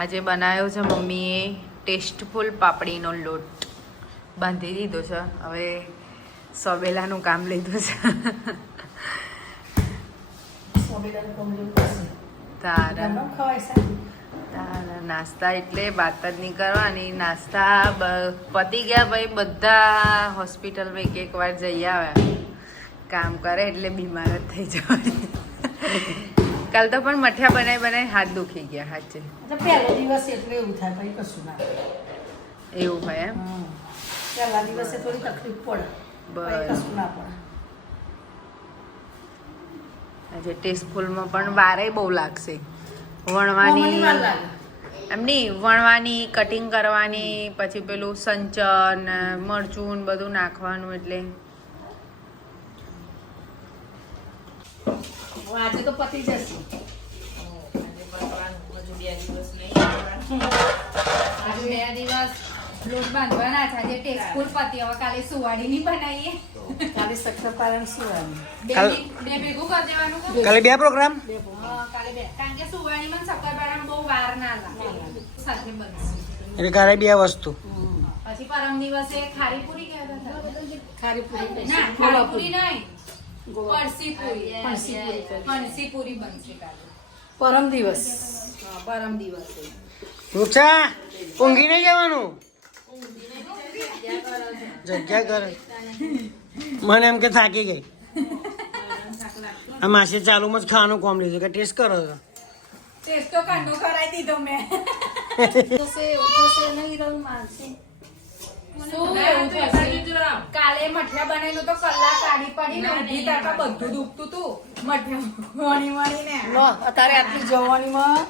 આજે બનાવ્યો છે મમ્મીએ ટેસ્ટફુલ પાપડીનો લોટ બાંધી દીધો છે. હવે સોબેલાનું કામ લીધું છે. તારા નાસ્તા એટલે વાત જ નહીં કરવાની. નાસ્તા પતી ગયા ભાઈ. બધા હોસ્પિટલમાં એક વાર જઈ આવ્યા. કામ કરે એટલે બીમાર જ થઈ જવાય. કાલ તો પણ મઠિયા બનાવી હાથ દુખી ગયા. હાચે પહેલો દિવસ એટલે એવું થાય, પછી કશું ના એવું હોય એમ. પહેલા દિવસે થોડી તકલીફ પડે, પછી કશું ના પડે. આજે ટેસ્ટફુલમાં પણ વારે બહુ લાગશે. વણવાની એમ નહીં, વણવાની, કટિંગ કરવાની, પછી પેલું સંચર ને મરચું ને બધું નાખવાનું. એટલે આજે તો પતી જશે. આજે 2 દિવસ લોટ બાંધવાના છે. આજે ટેસ્ટફુલ પતી. હવે કાલે સુવાડી ની બનાવીએ. કાલે શક્કરપારણ શું બે ભેગું કરી દેવાનું કે? કાલે 2 પ્રોગ્રામ. કાલે 2, કારણ કે સુવાડીમાં શક્કરપારણ બહુ વાર ના લાગે, સાથે બનશે. એટલે કાલે 2 વસ્તુ. પછી પરમ દિવસે ખારીપુરી કહેતા હતા. ખારીપુરી ના, ખારીપુરી નહીં, ફણસીપુરી. ફણસીપુરી બનશે કાલે. પરમ દિવસ પરમ દિવસે રૂચા ઊંઘી નહીં જવાનું. જગ્યા કરે. મને એમ કે થાકી ગઈ. આ માસી ચાલુમાં જ ખાવાનું કોમ લીધું કે ટેસ્ટ કરો છો. ટેસ્ટ તો કાંડો કરાવી દીધો મેં. કાલે મઠિયા બનાવીને તો કલાક કાઢી પડી ને ઊભી તાકા બધું દુખતું તું. મઠિયા વણીને લો અત્યારે આટલી જવાનીમાં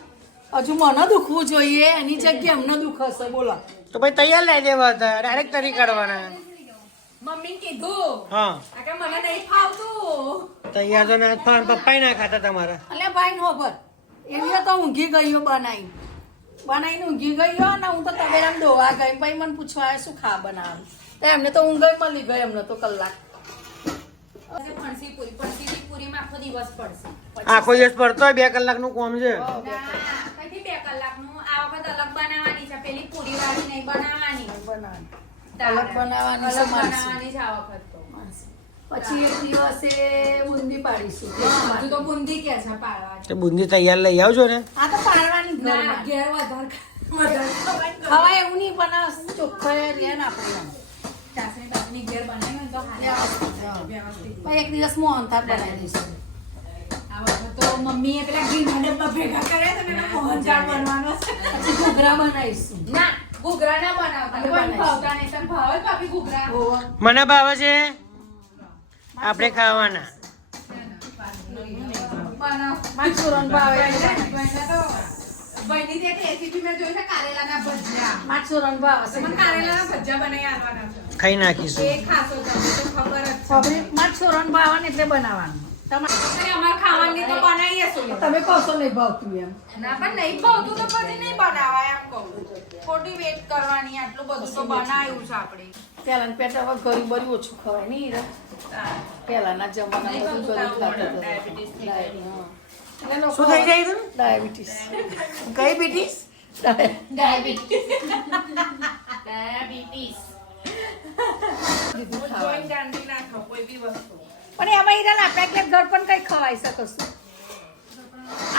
હજુ મને દુખવું જોઈએ, એની જગ્યાએ એમને દુખશે. બોલો તો ભાઈ તૈયાર લઈ જવા હતા, ડાયરેક્ટ તરી કાઢવાના. મમ્મી કીધું હા, કે મને નહીં ફાવતું. તૈયાર તો ના થાય. પપ્પા ના ખાતા તમારા. એટલે ભાઈ નો પર એવી તો ઊંઘી ગયો બનાવીને ઊંઘી ગયો ને હું તો તબેલામાં દોવા ગઈ. પછી મને પૂછવા આવ્યો શું ખા બનાવું, તો એમને તો ઊંઘ મળી ગઈ. એમને તો કલાક ફણસી પૂરીમાં આખો દિવસ પડશે. આખો દિવસ પડતો હોય, 2 કલાકનું કોમ છે. કઈથી 2 કલાકનું? આ વખત અલગ બનાવવાની છે. પેલી પૂરી વાળી નહીં બનાવવાની. અલગ બનાવવાની છે માણસી. બનાવવાની છે આ વખત તો. પછી એક દિવસે બુંદી પાડીશું. હજુ તો બુંદી કે છે પાડવાની. તે બુંદી તૈયાર લઈ આવજો ને. આ તો પાડવાની જ ના, ઘરમાં. ઘેર વધારે ખવાય એવું નહીં, પણ ચોખ્ખા રે ને આપણે ચાસણી બાસણી ઘેર બનાવી ને તો વ્યવસ્થિત. પછી એક દિવસ મોહનથાળ બનાવી દઈશું. આ વખત તો મમ્મીએ પેલા ઘીના ડબ્બા ભેગા કર્યા તો મેં મોહનથાળ બનવાનો છે. પછી ઘૂઘરા બનાવીશું. ના, ઘૂઘરા ના બનાવતા. કોઈ ભાવતા નહીં. તને ભાવે ભાભી ઘૂઘરા? મને ભાવે છે, આપણે ખાવાના. બનાવ. માછુરન ભાવે ભાઈની તે રેસીપી મેં જોઈ છે કારેલાના ભજીયા. માછુરન ભાવે તો મને કારેલાના ભજીયા બનાવી આલવાના છે. ખાઈ નાખીશું. એ ખાશો તમે તો ખબર જ છે. માછુરન ભાવે ને એટલે બનાવવાનું. અરે અમાર ખાવાની તો બનાવીએ છું. તમે કહો છો નહીં ભાવતું એમ. ના પણ નહીં ભાવતું તો પછી નહીં બનાવાય એમ કહું. ખોટી વેટ કરવાની. આટલું બધું તો બનાવ્યું છે આપણે. પેલા પેટ હવે ગરીબ બરી ઓછું ખવાય નહીં રે. પેલાના જમાનામાં બધું ગરીબ ખાતા હતા. શું થઈ જાય છે? ડાયાબિટીસ. કઈ બેટીસ? ડાયાબિટીસ. જોઈન ગાંધી ના ખાવ કોઈ બી વસ્તુ. પણ એમાં ઈરાન આપણે એટલે ઘર પણ કઈ ખવાય શકશું.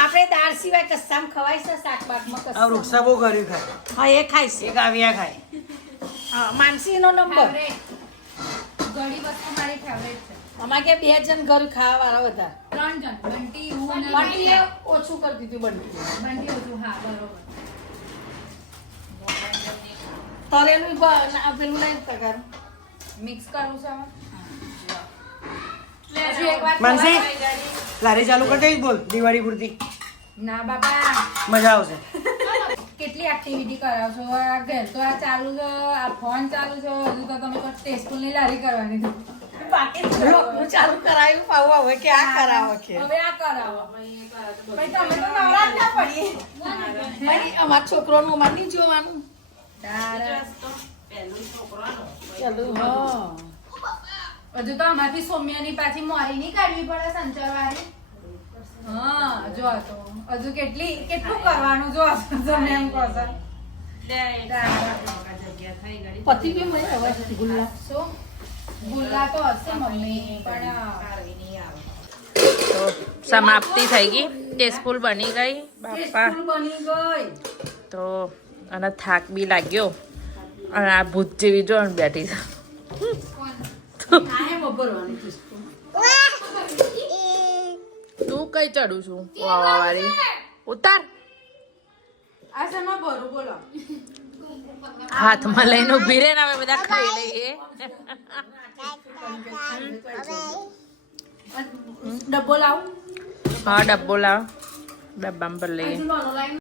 આપણે દાળ સિવાય કશામાં ખવાય છે, શાકભાગમાં આ કશું. વૃક્ષા બહુ કર્યું ખાય. હા એ ખાય છે. એક આવ્યા ખાય. હા, માનસીનો નંબર. ઘણી વસ્તુ મારી ફેવરેટ છે. અમારે કે 2 જણ ઘર ખાવા વાળા હતા. 3 જણ. બંટી, હું અને બંટીએ ઓછું કરી દીધું. બંટી બંટી ઓછું. હા, બરોબર. તરેલું પેલું નહીં તગાર. મિક્સ કરવું છે હવે? હજુ એક વાત માનસી? ખબર? લારી ચાલુ કરી દઈશ. બોલ દિવાળી પૂરતી ના બાબા, મજા આવશે. કેટલી એક્ટિવિટી કરાવો છો? આ ઘર તો આ ચાલુ છે, આ ફોન ચાલુ છે, હજુ તો તમે ટેસ્ટફુલ ની લારી કરવાની છે. બાકી જ છે. હું ચાલુ કરાવ્યું પાવું હવે કે આ કરાવો કે હવે આ કરાવો. ભાઈ તમે તો નવરા જ ના પડીએ. ભાઈ અમારા છોકરોનું અમારે નહીં જોવાનું. ચાલુ હા. હજુ તો આમાંથી સોમ્યાની પાછી મોરી નહીં કાઢવી પડે સંચરવાળી. હા જો તો હજુ કેટલું કરવાનું જો તમે એમ કહો છો પતિ કેમ ભાઈ હવે ગુલ્લા શું ગુલ્લા તો હશે મમ્મી પણ તો સમાપ્તિ થઈ ગઈ ટેસ્ટફુલ બની ગઈ બાપા સ્કૂલ બની ગઈ તો અને થાક બી લાગ્યો અને આ ભૂત જેવી જો ને બેઠી છે આને બપોરવાની છે સ્કૂલ. તું કઈ ચડું છું વાવા વાળી ઉતાર આ શેમાં ભરું બોલો હાથમાં લઈને ઊભી રહે ને અમે બધા ખાઈ લઈએ ડબ્બો લાવું હા ડબ્બો લાવ ડબ્બામાં પર લઈએ હજુ નાનો લાઈન